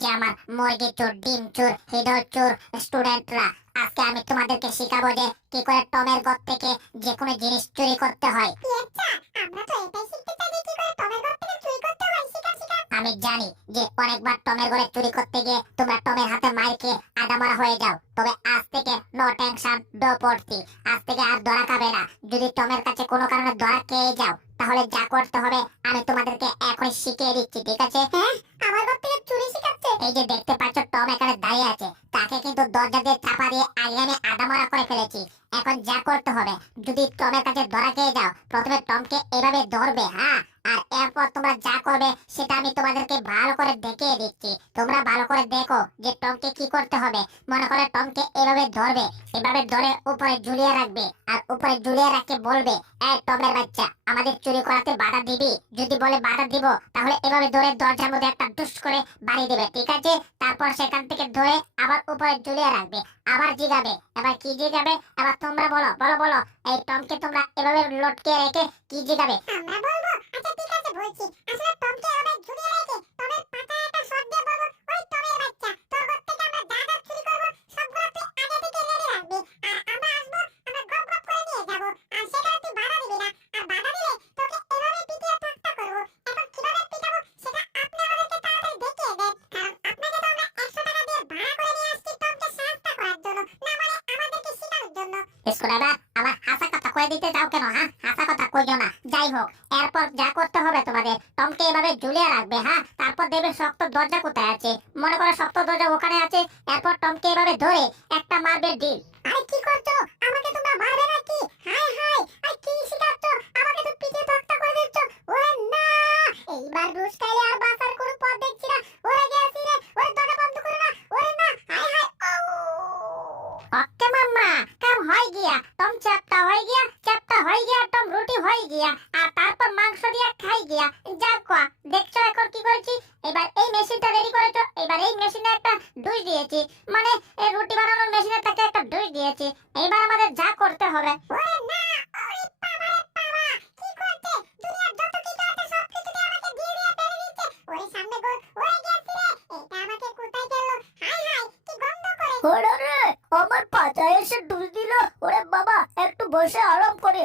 যে আমার মুরগি চোর, ডিম চোর, হৃদয় চোর স্টুডেন্টরা, আজকে আমি তোমাদেরকে শেখাবো যে কি করে টমের ঘর থেকে যে কোনো জিনিস চুরি করতে হয়। আমরা তো এটাই শিখতে চাই যে কি করে টমের ঘর থেকে চুরি করতে হয়। শিখা শিখা। আমি জানি যে অনেকবার টমের ঘরে চুরি করতে গিয়ে তোমরা টমের হাতে মার খেয়ে আদামরা হয়ে যাও, তবে আজ থেকে নো টেনশন, ডো পড়তি। আজ থেকে আর ধরা খাবে না। যদি টমের কাছে কোনো কারণে ধরা খেয়ে যাও, তাহলে যা করতে হবে আমি তোমাদেরকে এখন শিখিয়ে দিচ্ছি, ঠিক আছে? হ্যাঁ, আমার ঘর থেকে চুরি শিখাচ্ছে। এই যে দেখতে পাচ্ছ টম এখানে দাঁড়িয়ে আছে, তাকে কিন্তু দরজা দিয়ে চাপা দিয়ে আগে আমি আদামরা করে ফেলেছি। এখন যা করতে হবে, যদি টমের কাছে ধরা খেয়ে যাও, প্রথমে টমকে এভাবে ধরবে, হ্যাঁ, আর এরপর তোমরা যা করবে সেটা আমি তোমাদেরকে ভালো করে দেখিয়ে দিচ্ছি। তোমরা ভালো করে দেখো যে টমকে কি করতে হবে। মনে করে টমকে এভাবে ধরবে, এভাবে ধরে উপরে ঝুলিয়ে রাখবে, আর উপরে ঝুলিয়ে রাখতে বলবে, এই টমের বাচ্চা, আমাদের চুরি করাতে বাধা দিবি? যদি বলে বাধা দিব, তাহলে এভাবে ধরে দরজার মধ্যে একটা টুস করে বাড়ি দেবে, ঠিক আছে? তারপর সেখান থেকে ধরে আবার উপরে ঝুলিয়ে রাখবে, আবার জিগাবে। এবার কি জিগাবে? এবার তোমরা বলো বলো বলো, এই টমকে তোমরা এভাবে লটকে রেখে কি জিগাবে? আমরা বলবো, আচ্ছা ঠিক আছে বলছি। আসলে টমকে অনেক ঝুলিয়ে রেখে টমের পাতায় একটা শট দিয়ে বলবো, ওই টমের বাচ্চা, তোর ঘর থেকে আমরা যা যা চুরি করবো সবগুলো তুই আগে থেকে রেডি রাখবি, আর আমরা আসবো, আমরা গপ গপ করে নিয়ে যাবো, আর সেখানে তুই বাধা দিবি না। আর বাধা দিলে তোকে এভাবে পিটিয়ে ঠাট্টা করবো। এখন কিভাবে পিটাবো সেটা আপনি আমাদেরকে তাড়াতাড়ি দেখিয়ে দেন, কারণ আপনাকে তো আমরা 100 টাকা দিয়ে ভাড়া করে নিয়ে আসছি টমকে সাহায্য করার জন্য, না মানে আমাদেরকে শেখানোর জন্য। স্কুলেরা আবার হাসা কথা কয়ে দিতে যাও কেন? হ্যাঁ, হাসা কথা কইও না। যাই হোক, এরপর যা করতে হবে তোমাদের, টমকে এভাবে ঝুলিয়ে রাখবে, হ্যাঁ, তারপর দেখবে শক্ত দরজা কোথায় আছে। মনে করো শক্ত দরজা ওখানে আছে, এরপর টমকে এভাবে ধরে একটা মারবে ডিল। আরে কি করছো? আমাকে তোমরা মারবে নাকি? হাই হাই, আরে কি শিখাচ্ছ? আমাকে তো পিঠে ধাক্কা করে দিচ্ছ। ওরে না, এইবার রুশ খাইলে আর বাঁচার কোনো পথ দেখছি না। ওরে গেছি রে, ওরে দরজা বন্ধ করো না। ওরে না, হাই হাই। ওকে মাম্মা, কাম হয়ে গিয়া, টম চ্যাপ্টা হয়ে গিয়া, চ্যাপ্টা হয়ে গিয়া, টম রুটি হয়ে গিয়া, আর তারপর মাংস দিয়ে খাই গিয়া। যাক কোয়া, দেখছো এখন কি করেছি? এবার এই মেশিনটা রেডি করেছো, এবার এই মেশিনে একটা ডুই দিয়েছি, মানে এই রুটি বানানোর মেশিনের থেকে একটা ডুই দিয়েছি। এইবার আমাদের যা করতে হবে, ওরে না, ওরে বাবা রে বাবা, কি করছে? দুনিয়ার যত কিছু আছে সব কিছু দিয়ে আমাকে দিয়ে দিয়ে ফেলে দিচ্ছে। ওরে সামনে গোল, ওরে গেছি রে। এটা আমাকে কোথায় গেল? হাই হাই, কি গন্ধ করে। ওরে রে, আমার পাছায় এসে ডুই দিল। ওরে বাবা, একটু বসে আরাম করে।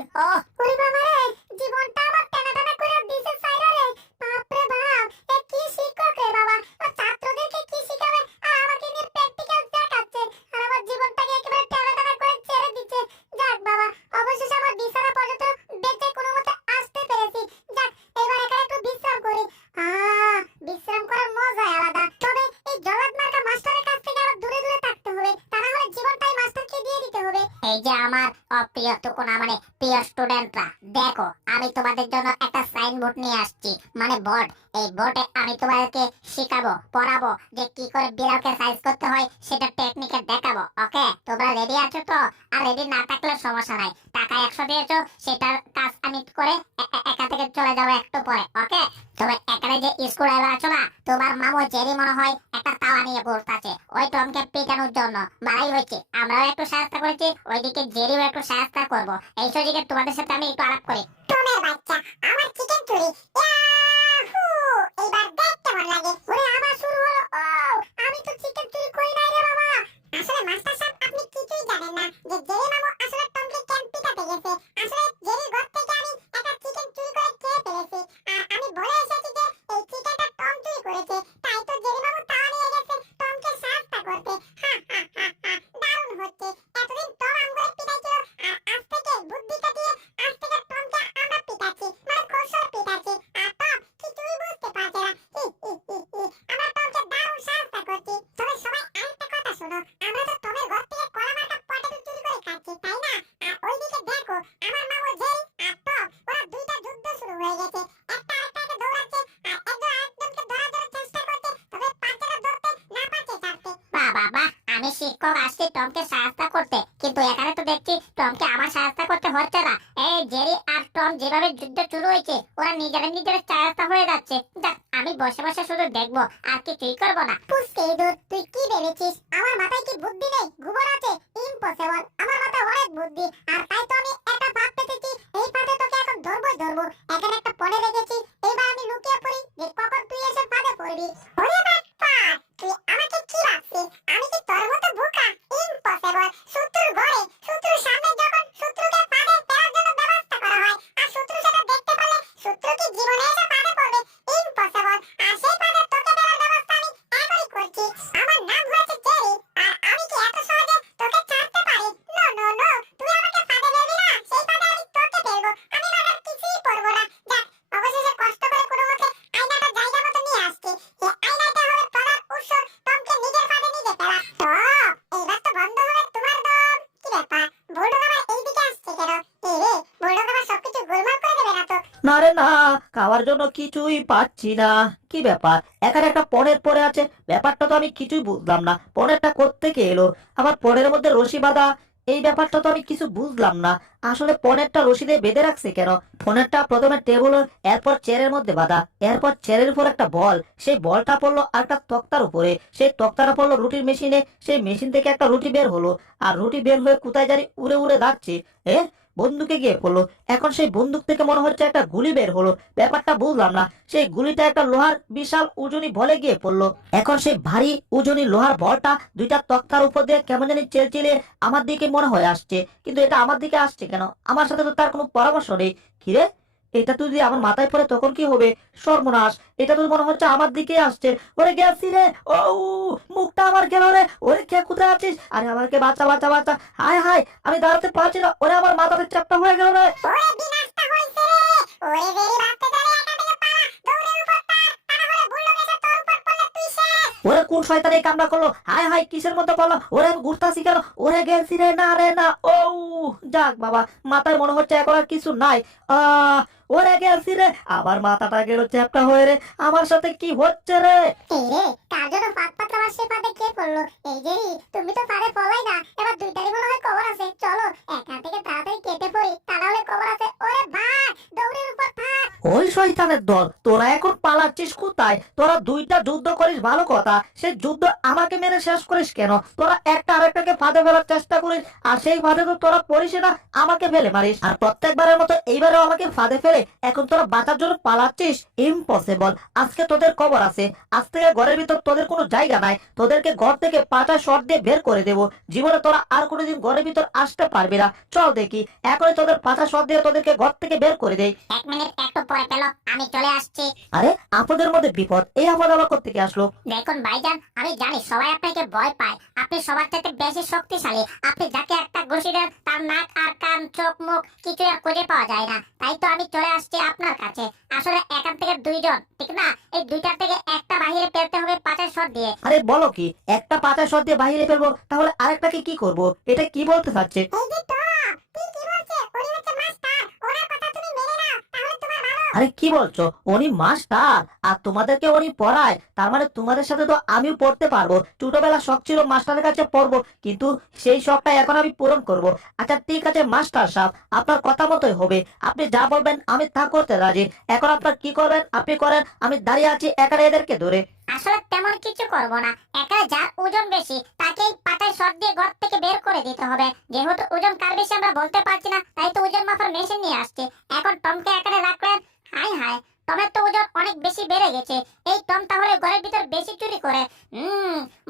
ওরে বাবা রে, জীবনটা আমার টানা টানা করে দিছে সাইরা রে। বাপ রে বাপ, এ কি শিক্ষক রে বাবা। ও ছাত্রদেরকে কি শিখাবে আর আমাকে নিয়ে প্র্যাকটিক্যাল দেখাচ্ছে, আর আমার জীবনটাকে একেবারে টানা টানা করে ছেড়ে দিচ্ছে। যাক বাবা, অবশেষে আমার বিছানা পর্যন্ত বেঁচে কোনো মতে আসতে পেরেছি। যাক, এবার এখানে একটু বিশ্রাম করি। বিশ্রাম করার মজাই আলাদা। তবে এই জলাদ মার্কা মাস্টারের কাছ থেকে আবার দূরে দূরে থাকতে হবে, তা না হলে জীবনটাই মাস্টারকে দিয়ে দিতে হবে। এই যে আমার অপ্রিয় টুকুনা, মানে প্রিয় স্টুডেন্টরা, দেখো আমি তোমাদের জন্য একটা সাইনবোর্ড নিয়ে আসছি, মানে বোর্ড। এই বোর্ডে আমি তোমাদেরকে শেখাবো, পড়াবো যে কি করে বিড়ালকে সাইজ করতে হয়, সেটা টেকনিকে দেখাবো। ওকে, তোমরা রেডি আছো তো? আর রেডি না থাকলে সমস্যা নাই, টাকা 100 দিয়েছো, সেটার কাজ আমি করে এখান থেকে চলে যাবো একটু পরে। ওকে, তবে এখানে যে স্কুল ড্রাইভার আছো না, তোমার মামু জেরি মনে হয় একটা তাওয়া নিয়ে বসে, ওই টমকে পিটানোর জন্য। ভালোই হয়েছে, আমরাও একটু সাহায্য করেছি, ওইদিকে জেরিও একটু সাহায্য করবো। এই সুযোগে তোমাদের সাথে আমি একটু আলাপ করি। টমের বাচ্চা, আমার চিকেন চুরি। ইয়াহু! এবার দেখ কেমন লাগে। ওরে আবার শুরু হলো। ও, আমি তো চিকেন চুরি করি নাই রে বাবা। আসলে মাস্টার সাহেব, আপনি কিছুই জানেন না যে জেরি মামু আসলে টমকে কেন পিটাতে গেছে। আসলে জেরির ঘর থেকে আমি একটা চিকেন চুরি করে খেয়ে ফেলেছি, আর আমি বলে এসেছি যে এই চিকেনটা টম চুরি করেছে। তাই তো জেরি মামু তাওয়া নিয়ে গেছে টমকে সাহায্য করতে। হা হা হা হা, দারুণ হচ্ছে। এতদিন টম আমগুলো পিটাইছিল, আর আজ থেকে বুদ্ধি কাটিয়ে আজ থেকে টমকে আমরা পিটাচ্ছি, মানে কৌশল পিটাচ্ছি। আর টম কিছুই বুঝতে পারছে না। হি হি হি হি, আমরা টমকে দারুণ সাহায্য করছি। তবে সবাই আরেকটা কথা শোনো, আমরা তো টমের ঘর থেকে কলা মার্কা পটেটো চুরি করে খাচ্ছি, তাই না? আর ওইদিকে দেখো, আমার মামু জেরি আর টম, ওরা দুইটা যুদ্ধ শুরু হয়ে গেছে। একটা আরেকটাকে দৌড়াচ্ছে, আর একজন আরেকজনকে ধরার জন্য চেষ্টা করছে, তবে পারছে না ধরতে, না পারছে ছাড়তে। বাবা বাহ, আমি শিক্ষক আসছি টমকে সাহায্য করতে, কিন্তু এখানে তো দেখছি টমকে আমার সাহায্য করতে হচ্ছে না। এই জেরি আর টম যেভাবে যুদ্ধ শুরু হয়েছে, ওরা নিজেরা নিজেরা সাহায্য হয়ে যাচ্ছে। যাক, আমি বসে বসে শুধু দেখবো, আর কিছুই করবো না। পুষ্টি ইঁদুর, তুই কি ভেবেছিস আমার মাথায় কি বুদ্ধি নেই? গোবর আছে? ইম্পসিবল, আমার মাথায় অনেক বুদ্ধি, আর তাই তো আমি একটা ফাঁদ পেতেছি। এই ফাঁদে তোকে এখন ধরবই ধরবো। এখানে একটা পড়ে রেখেছি, এবার আমি লুকিয়ে পড়ি যে কখন তুই এসে ফাঁদে পড়বি। ওরে বাপ্পা, তুই না রে না, খাওয়ার জন্য কিছুই পাচ্ছি না। কি ব্যাপার, এখানে একটা পনের পড়ে আছে, ব্যাপারটা তো আমি কিছুই বুঝলাম না। পনেরটা কোত্থেকে এলো, আবার পনের মধ্যে রশি বাঁধা, এই ব্যাপারটা তো আমি কিছু বুঝলাম না। আসলে পনেরটা রশি দিয়ে বেঁধে রাখছে কেন? পনেরটা প্রথমে টেবিল, এরপর চেয়ারের মধ্যে বাঁধা, এরপর চেয়ারের উপর একটা বল, সেই বলটা পড়লো একটা তক্তার উপরে, সেই তক্তাটা পড়লো রুটির মেশিনে, সেই মেশিন থেকে একটা রুটি বের হলো, আর রুটি বের হয়ে কোথায় জানি উড়ে উড়ে যাচ্ছে। এ, বন্দুকে গিয়ে পড়লো। এখন সেই বন্দুক থেকে মনে হচ্ছে একটা গুলি বের হলো, ব্যাপারটা বুঝলাম না। সেই গুলিটা একটা লোহার বিশাল ওজনী বলে গিয়ে পড়লো। এখন সেই ভারী ওজনী লোহার বলটা দুইটা তক্তার উপর দিয়ে কেমন জানি চেলচিলে আমার দিকে মনে হয় আসছে, কিন্তু এটা আমার দিকে আসছে কেন? আমার সাথে তো তার কোনো পরামর্শ নেই। কিরে, এটা তো যদি আমার মাথায় পড়ে তখন কি হবে? সর্বনাশ, এটা তো মনে হচ্ছে আমার দিকে আসছে। ওরে গেছি রে, ও মুখটা আমার গেল রে। ওরে কে কোথায় আছিস? আরে আমাকে বাঁচা বাঁচা বাঁচা, হায় হায়, আমি দাঁড়াতে পারছি না। ওরে আমার মাথাতে চাপটা হয়ে গেল রে। ওরে বিনাশটা হইছে রে। ওরে বেরি বাঁচতে গেলে এখান থেকে পালা, দৌড়ের উপর তার, তা না হলে বুল্ডোগ এসে তোর উপর পড়লে তুই শেষ। ওরে কোন শয়তান এই কামড়া করলো? হায় হায়, কিসের মধ্যে পড়লো? ওরে আমি ঘুরতাছি কেন? ওরে গেছি রে, না রে না। ও যাক বাবা, মাথায় মনে হচ্ছে এখন আর কিছু নাই। আহ ওরে গেছি রে, আবার মাথাটা গেল চ্যাপটা হয়ে রে। আমার সাথে কি হচ্ছে রে? এই রে, কার জন্য ফাঁদ পাতলাম আর সে ফাঁদে কে পড়লো? এই যে রে, তুমি তো ফাঁদে পড়লাই না, এবার দুইটারই মনে হয় কবর আছে। চলো এখান থেকে তাড়াতাড়ি কেটে পড়ি, তা না হলে কবর আছে। ওরে ভাই, দৌড়ের উপর থাক। ওই শয়তানের দল, তোরা এখন পালাচ্ছিস কোথায়? তোরা দুইটা যুদ্ধ করিস ভালো কথা, সে যুদ্ধ আমাকে মেরে শেষ করিস কেন? তোরা একটা আরেকটাকে ফাঁদে ফেলার চেষ্টা করিস, আর সেই ফাঁদে তো তোরা পড়িস না, আমাকে ফেলে মারিস। আর প্রত্যেকবারের মতো এইবারেও আমাকে ফাঁদে ফেলে এখন তোরা বাঁচার জন্য পালাচ্ছিস। ইম্পসিবল, আজকে তোদের খবর আছে। আজ থেকে ঘরের ভিতর তোদের কোনো জায়গা নাই, তোদেরকে ঘর থেকে পাটা শর্ট দিয়ে বের করে দেবো। জীবনে তোরা আর কোনোদিন ঘরের ভিতর আসতে পারবি না। চল দেখি, এখনই তোদের পাটা শর্ট দিয়ে তোদেরকে ঘর থেকে বের করে দেই। 1 মিনিট একটু পরে পেলো, আমি চলে আসছি। আরে আপনাদের মধ্যে বিপদ, এই আপদ আবার কোত্থেকে আসলো? দেখুন ভাইজান, আমি জানি সবাই আপনাকে ভয় পায়, আপনি সবার থেকে বেশি শক্তিশালী। আপনি যাকে একটা ঘুষি দেন তার নাক আর কান চোখ মুখ কিছু আর খুঁজে পাওয়া যায় না, তাই তো আমি চলে আসছি আপনার কাছে। আসলে এখান থেকে দুইজন, ঠিক না? এই দুইটার থেকে একটা বাহিরে ফেলতে হবে পাঁচের শট দিয়ে। আরে বলো কি, একটা পাতা শট দিয়ে বাইরে ফেলবো, তাহলে আরেকটাকে কি করব? এটা কি বলতে চাচ্ছে? এই যে তো, তুই কি বলছে? উনি হচ্ছে মাস্টার, ওনার কথা তুমি মেনে নাও, তাহলে তোমার ভালো। আরে কি বলছো? উনি মাস্টার আর তোমাদেরকে উনি পড়ায়, তার মানে তোমাদের সাথে তো আমিও পড়তে পারবো। ছোটবেলা শখ ছিল মাস্টারের কাছে পড়বো, কিন্তু সেই শখটা এখন আমি পূরণ করব। আচ্ছা ঠিক আছে মাস্টার সাহেব, আপনার কথা মতোই হবে। আপনি যা বলবেন আমি তা করতে রাজি। এখন আপনার কি করবেন আপনি করেন, আমি দাঁড়িয়ে আছি এখানে এদেরকে ধরে। আসলে তেমন কিছু করব না, এখানে যার ওজন বেশি তাকেই পাতায় শট দিয়ে ঘর থেকে বের করে দিতে হবে। যেহেতু ওজন কার বেশি আমরা বলতে পারছি না, তাই তো ওজন মাপার মেশিন নিয়ে আসছে। এখন টমকে এখানে রাখলেন। হাই হাই, টমের তো ওজন অনেক বেশি বেড়ে গেছে। এই টম তাহলে ঘরের ভিতর বেশি চুরি করে।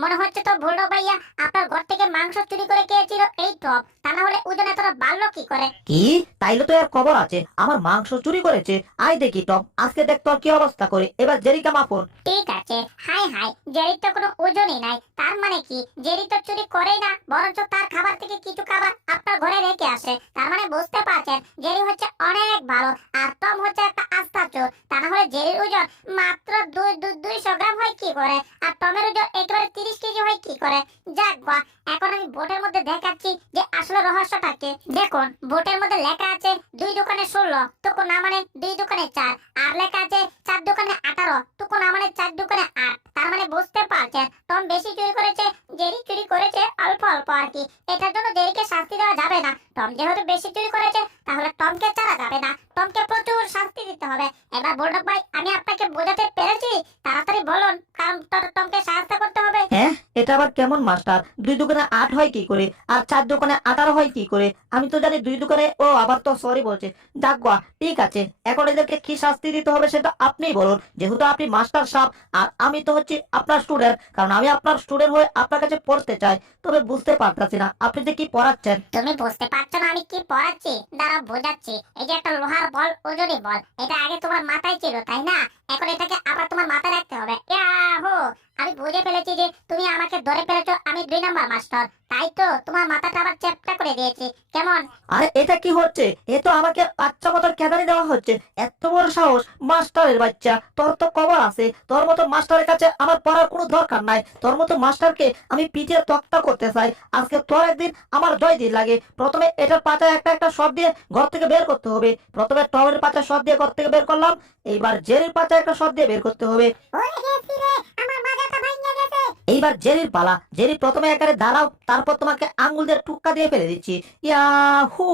মনে হচ্ছে তো বুলডগ ভাইয়া আপনার ঘর থেকে মাংস চুরি করে খেয়েছিল এই টম, তা না হলে ওজন এতটা বাড়লো কি করে? কি? তাইলে তো এর খবর আছে, আমার মাংস চুরি করেছে। আই দেখি টম, আজকে দেখ তোর কি অবস্থা করে। এবার জেরিকা মাপন। ঠিক আছে। হাই হাই, জেরির তো কোনো ওজনই নাই, তার মানে কি জেরি তো চুরি করেই না, বরঞ্চ তার খাবার থেকে কিছু খাবার আপনার ঘরে রেখে আসে। তার মানে বুঝতে পারছেন জেরি হচ্ছে অনেক ভালো, আর টম হচ্ছে একটা আস্তা চোর। তা না হলে জেরির ওজন মাত্র 200 গ্রাম হয় কি করে, আর টমের ওজন একেবারে 30 কেজি হয় কি করে? যাক বা, এখন আমি বোর্ডের মধ্যে দেখাচ্ছি যে আসলে রহস্যটা কি। দেখুন, বোর্ডের মধ্যে লেখা আছে 2 দোকানে 16, টুকু না মানে 2 দোকানে 4, আর লেখা আছে 4 দোকানে 18, টুকু না মানে 4 দোকানে 8। তার মানে বুঝতে পারছেন টম বেশি চুরি করেছে, জেরি চুরি করেছে অল্প অল্প আর কি। এটার জন্য জেরিকে শাস্তি দেওয়া যাবে না। টম যেহেতু বেশি চুরি করেছে, তাহলে টমকে ছাড়া যাবে না, টমকে প্রচুর শাস্তি দিতে হবে। এবার বুলডগ ভাই, আমি আপনাকে বোঝাতে পেরেছি? তাড়াতাড়ি বলুন, কারণ টমকে সাহায্য করতে হবে। হ্যাঁ, এটা আবার কেমন মাস্টার? 2 দোকানে 8 হয় কি করে, আর 4 দোকানে 18 হয় কি করে? আমি তো জানি 2 দোকানে, ও আবার তো সরি বলছে। যাক গা, ঠিক আছে, এখন এদেরকে কি শাস্তি দিতে হবে সেটা আপনিই বলুন। যেহেতু আপনি মাস্টার সাহেব আর আমি তো হচ্ছি আপনার স্টুডেন্ট, কারণ আমি আপনার স্টুডেন্ট হয়ে আপনার কাছে পড়তে চাই, তবে বুঝতে পারতাছি না আপনি যে কি পড়াচ্ছেন। তুমি বুঝতে পারছো না আমি কি পড়াচ্ছি? দাঁড়াও বোঝাচ্ছি। এই যে একটা লোহার বল, ওজনই বল, এটা আগে তোমার মাথায় ছিল তাই না? এখন এটাকে আবার তোমার মাথায় রাখতে হবে। ইয়াহু, আমি বুঝে ফেলেছি যে তুমি আমাকে ধরে ফেলেছো, আমি 2 নাম্বার মাস্টার, তাই তো তোমার মাথাটা আবার চ্যাপ্টা করে দিয়েছি। কেমন? আরে এটা কি হচ্ছে? এ তো আমাকে বাচ্চা মতো কেদানি দেওয়া হচ্ছে। এত বড় সাহস! মাস্টারের বাচ্চা, তোর তো কবর আছে। তোর মতো মাস্টারের কাছে আমার পড়ার কোনো দরকার নাই। তোর মতো মাস্টারকে আমি পিঠে তক্তা করতে চাই। আজকে তোর একদিন, আমার 2 দিন লাগে। প্রথমে এটার পাতায় একটা একটা শট দিয়ে ঘর থেকে বের করতে হবে। প্রথমে টমের পাতায় শট দিয়ে ঘর থেকে বের করলাম, এইবার জেরির পাতায় একটা শট দিয়ে বের করতে হবে। ওরে গেছি রে, আমার মাথাটা ভাঙা গেছে। এইবার জেরির পালা। জেরি, প্রথমে একারে দাঁড়াও, তারপর তোমাকে আঙ্গুল দিয়ে টুক্কা দিয়ে ফেলে দিচ্ছি। ইয়াহু!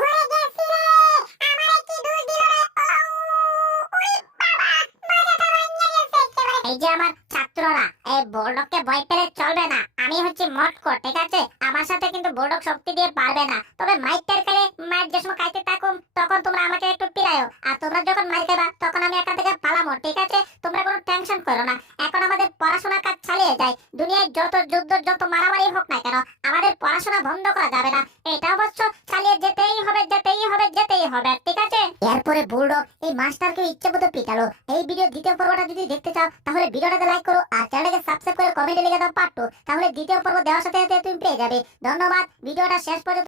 ওরে গেছি রে, আমারে কি দোষ দিল রে? ওরে বাবা, মাথাটা ভাঙা গেছে একেবারে। এই যে আমার ছাত্ররা, এই বোল্ডককে ভয় পেলে চলবে না। আমি হচ্ছে মটকো, ঠিক আছে? আমার সাথে কিন্তু বোল্ডক শক্তি দিয়ে পারবে না। তবে মাইকটার খেলে মাইক যে সময় খাইতে থাকুম, তখন তোমরা আমাকে একটু পিরায়ো। আর তোমরা যখন মার খাবা, তখন আমি এখান থেকে পালামো, ঠিক আছে? তোমরা কোনো টেনশন করো না। এখন আমাদের পড়াশোনার কাজ চালিয়ে যায়। দুনিয়ায় যত যুদ্ধ, যত মারামারি হোক না কেন, আমাদের পড়াশোনা বন্ধ করা যাবে না। এটা অবশ্য চালিয়ে যেতেই হবে, যেতেই হবে, যেতেই হবে, ঠিক আছে? এরপরে বুলডগ এই মাস্টারকে ইচ্ছে মতো পিটালো। এই ভিডিও দ্বিতীয় পর্বটা যদি দেখতে চাও, তাহলে ভিডিওটাকে লাইক করো আর চ্যানেলটাকে সাবস্ক্রাইব করে কমেন্টে লিখে দাও পার্ট 2। তাহলে দ্বিতীয় পর্ব দেওয়ার সাথে সাথে তুমি পেয়ে যাবে। ধন্যবাদ ভিডিওটা শেষ পর্যন্ত